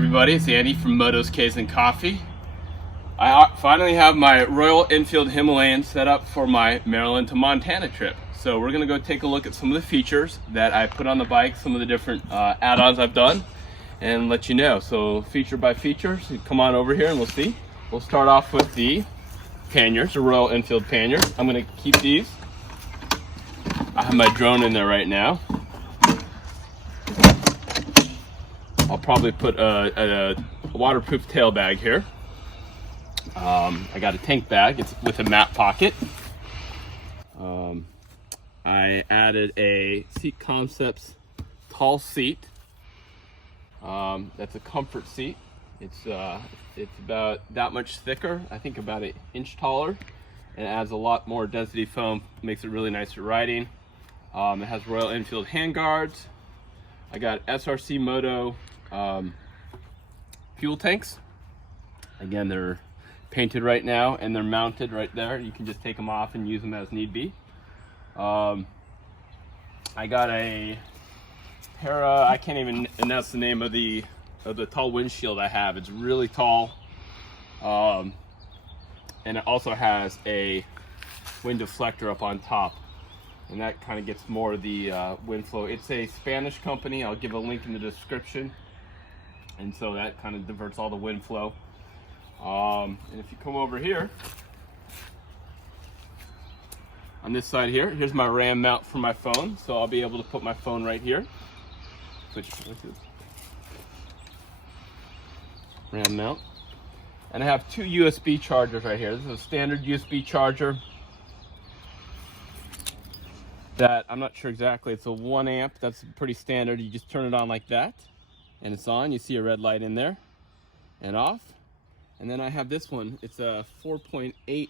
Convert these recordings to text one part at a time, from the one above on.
everybody, it's Andy from Motos, K's, and Coffee. I finally have my Royal Enfield Himalayan set up for my Maryland to Montana trip. So we're going to go take a look at some of the features that I put on the bike, some of the different add-ons I've done, and let you know. So feature by feature, so come on over here and we'll see. We'll start off with the panniers, the Royal Enfield panniers. I'm going to keep these. I have my drone in there right now. I'll probably put a waterproof tail bag here. I got a tank bag, it's with a map pocket. I added a Seat Concepts tall seat. That's a comfort seat. It's about that much thicker, I think about an inch taller, and it adds a lot more density foam, makes it really nice for riding. It has Royal Enfield handguards. I got SRC Moto fuel tanks. Again, they're painted right now and they're mounted right there. You can just take them off and use them as need be. I got a pair of, I can't even announce the name of the tall windshield I have. It's really tall, and it also has a wind deflector up on top, and that kind of gets more of the wind flow. It's a Spanish company. I'll give a link in the description, and so that kind of diverts all the wind flow. And if you come over here, on this side here, here's my RAM mount for my phone, so I'll be able to put my phone right here. Switch RAM mount. And I have two USB chargers right here. This is a standard USB charger that I'm not sure exactly, it's a 1 amp. That's pretty standard. You just turn it on like that and it's on. You see a red light in there and off. And then I have this one. It's a 4.8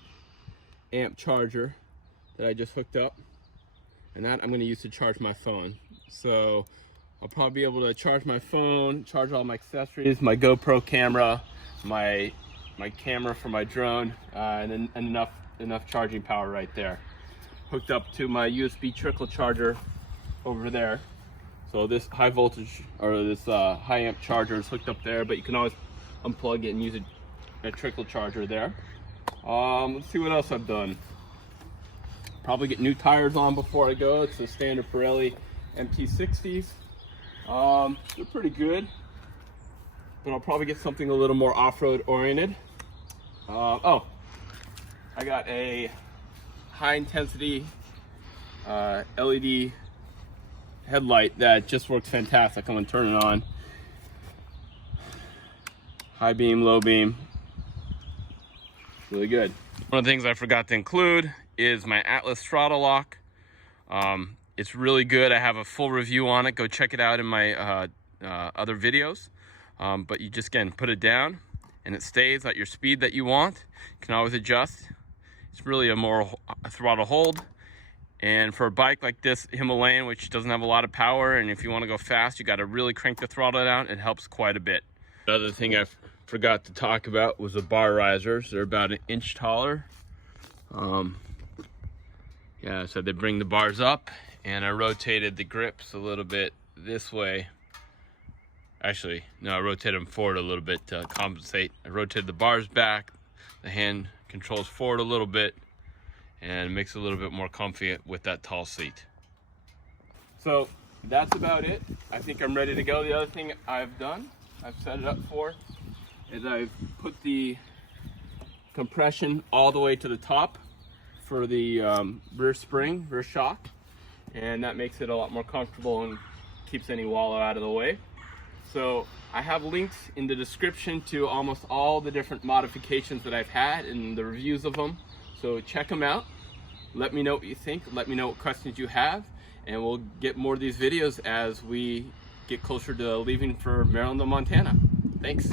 amp charger that I just hooked up, and that I'm going to use to charge my phone. So I'll probably be able to charge my phone, charge all my accessories, my GoPro camera, my camera for my drone, and enough charging power right there. Hooked up to my USB trickle charger over there. So this high voltage, or this high amp charger is hooked up there, but you can always unplug it and use a trickle charger there. Let's see what else I've done. Probably get new tires on before I go. It's a standard Pirelli MT60s. They're pretty good, but I'll probably get something a little more off-road oriented. Oh, I got a high intensity LED headlight that just works fantastic. I'm gonna turn it on. High beam, low beam, really good. One of the things I forgot to include is my Atlas throttle lock. It's really good. I have a full review on it. Go check it out in my other videos. But you just, again, put it down and it stays at your speed that you want. You can always adjust. It's really a throttle hold. And for a bike like this Himalayan, which doesn't have a lot of power, and if you want to go fast, you got to really crank the throttle down. It helps quite a bit. Another thing I forgot to talk about was the bar risers. They're about an inch taller. Yeah, so they bring the bars up, and I rotated the grips a little bit this way. Actually, no, I rotated them forward a little bit to compensate. I rotated the bars back, the hand controls forward a little bit, and it makes it a little bit more comfy with that tall seat. So that's about it. I think I'm ready to go. The other thing I've done, I've set it up for, is I've put the compression all the way to the top for the rear spring, rear shock, and that makes it a lot more comfortable and keeps any wallow out of the way. So I have links in the description to almost all the different modifications that I've had and the reviews of them. So check them out. Let me know what you think. Let me know what questions you have, and we'll get more of these videos as we get closer to leaving for Maryland to Montana. Thanks.